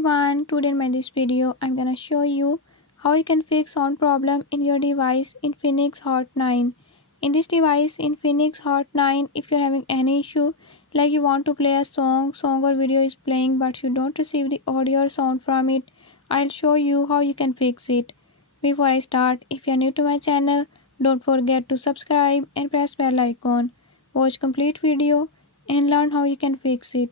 everyone, today in this video I'm gonna show you how you can fix sound problem in your device Infinix Hot 9. In this device Infinix Hot 9, if you're having any issue like you want to play a song or video is playing but you don't receive the audio or sound from it, I'll show you how you can fix it. Before I start, if you're new to my channel, don't forget to subscribe and press bell icon. Watch complete video and learn how you can fix it.